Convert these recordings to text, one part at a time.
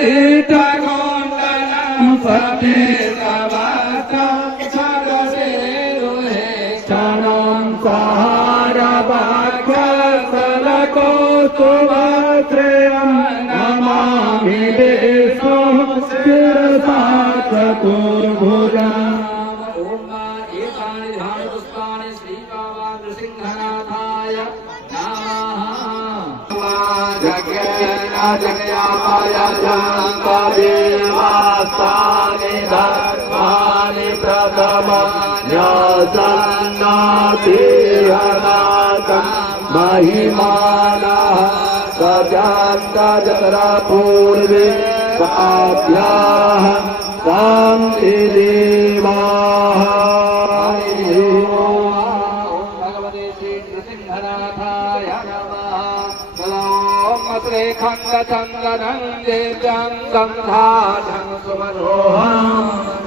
कीटकोण्डलं सतीसवासं सदसेरुहे क्षणं सहारवाक्यसलकोसुभश्रेयं नमामि विष्णुं शिरसा चतुर्भुजम् जगयाय जगदेवास्तानि धर्माणि प्रथमन्यसन्नातिहनाकं महिमानः गजान्तजरा पूर्वे साध्याः शान्तिदेवाः। खण्डचन्दनं देव्यं गन्धाढं सुमनोहरं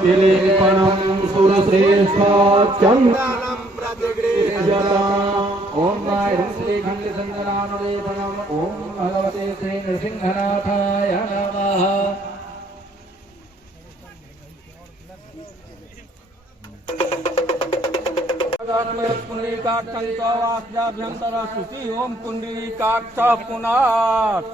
विलेपनं सुरश्रेष्ठचन्दनं प्रतिगृह्यताम्। ॐ ह्रीं श्रीखण्डचन्दनानुलेपनम् ॐ भगवते श्रीनृसिंहनाथाय नमः। पुण्डरीकाक्षन्तवास्याभ्यन्तरस्तुति ओम पुण्डरीकाक्ष पुनात्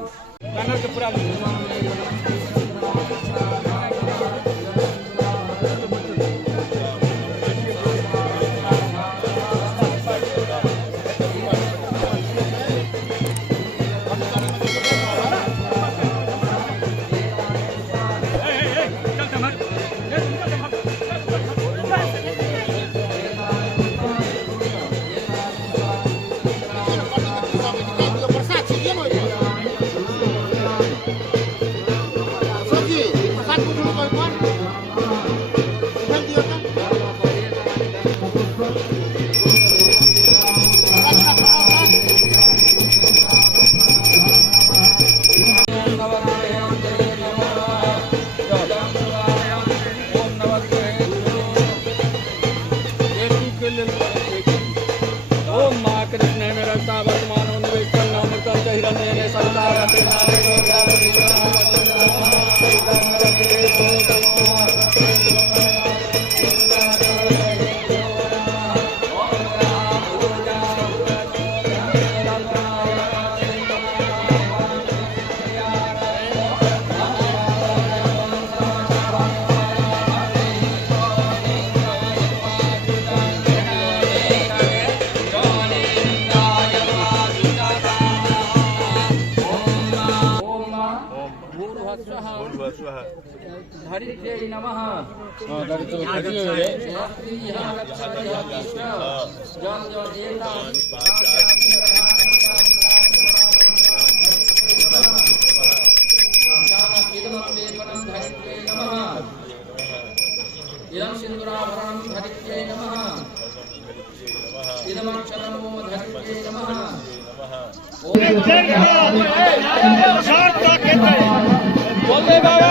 धरित्यै नमः। इदं सिन्दूराभरणं धरित्यै नमः। इदमक्षरं धरित्यै नमः। बोले बाबा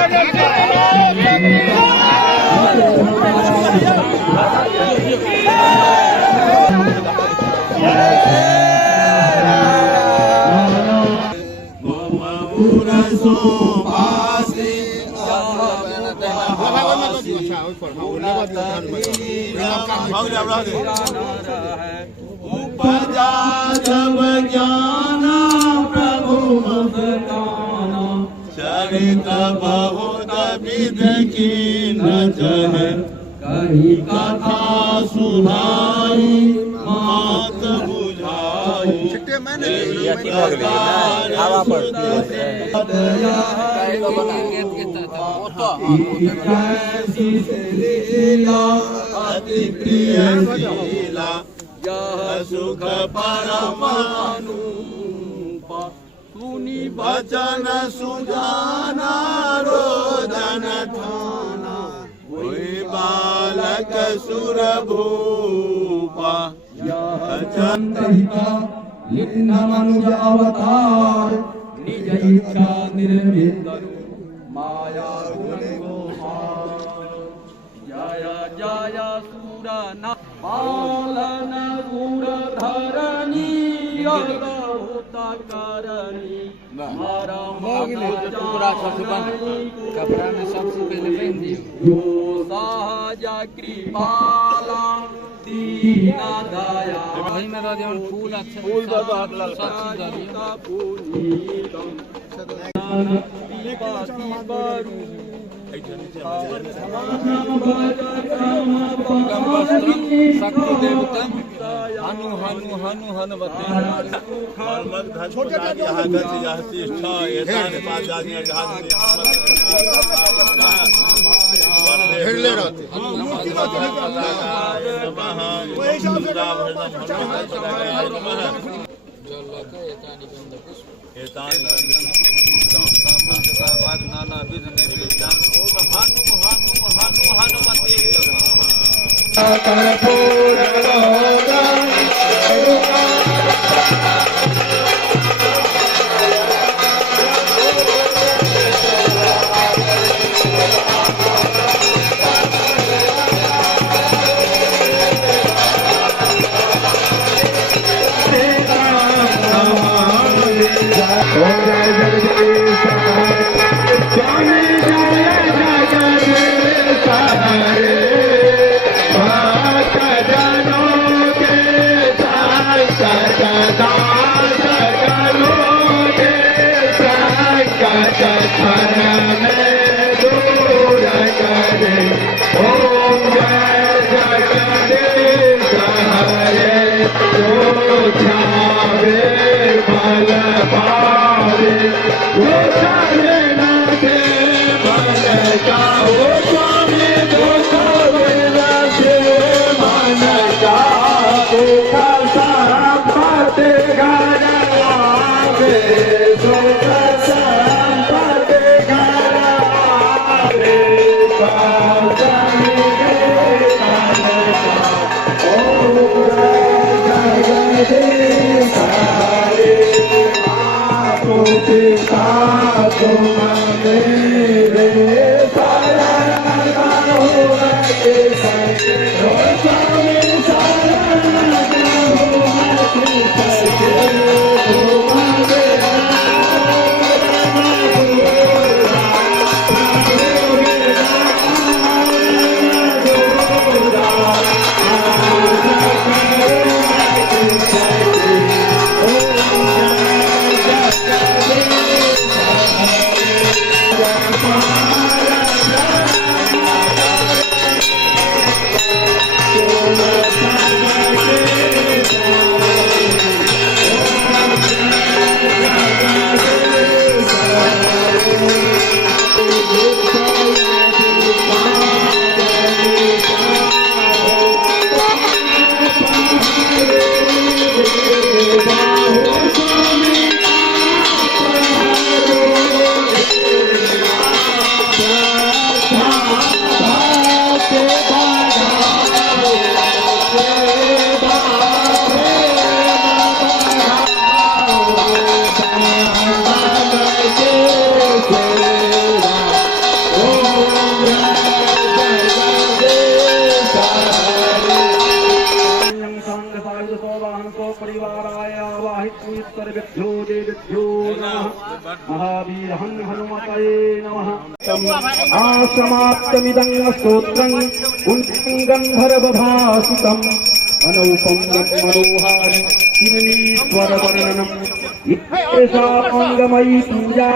उपजा जब ज्ञान प्रभु मुस्काना चरित बहुत विध की न जहे कही कथा सुनाई मात बुझाई अति प्रिय लीला सुख परमानुप सुनी वचन सुजाना रोदन ठाना वही बालक सुर भूपा जनता लिखन मनुज अवतार निज इच्छा निर्मित माया गुण गोपाल जय जय सुर न पालन गुण धरणी अद्भुत करणी मारा पूरा सबसे बंद कपड़ा में सबसे पहले पहन दियो यो साजा कृपाला दीना दया वही में दियो फूल अच्छा फूल का तो हाथ लगा सब चीज दियो पुनीतम बारू शक्ति देवतम हनु हनु हनु हनुमते छोटे यहाँ का प्रतिष्ठा एतान पाजानि ले रहते नाना विध नैवेद्यान ओम हनु हनु हनु हनुमते महावीर हनुमते नमः आसमाप्तमिदं स्तोत्रं उन्तं गन्धर्वभासितम् अनौपं मनोहारि किमनीश्वरवर्णनम् एषा अङ्गमयी पूजा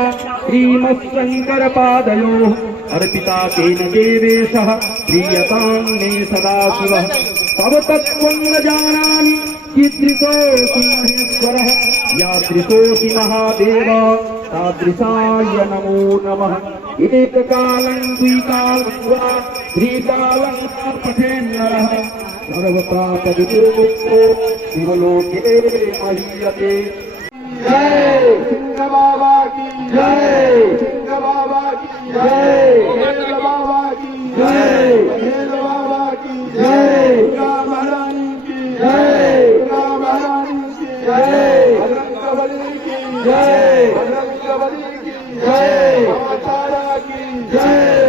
श्रीमच्छङ्करपादयोः अर्पिता तेन देवेशः प्रीयतां मे सदाशिवः तव तत्त्वं न जानामि कीदृशोऽसि महेश्वरः यादृशोऽसि महादेव तादृशाय नमो नमः एककालं द्विकालं वा त्रिकालं पठेन्नरः सर्वप्रापदुर्मुक्तो शिवलोके महीयते। जय सिंह बाबा की जय, सिंह बाबा की जय, हेल बाबा की जय, हेल बाबा की जय, महारानी की जय, महारानी की जय, बजरंगबली की जय, बजरंगबली की जय, माता की जय।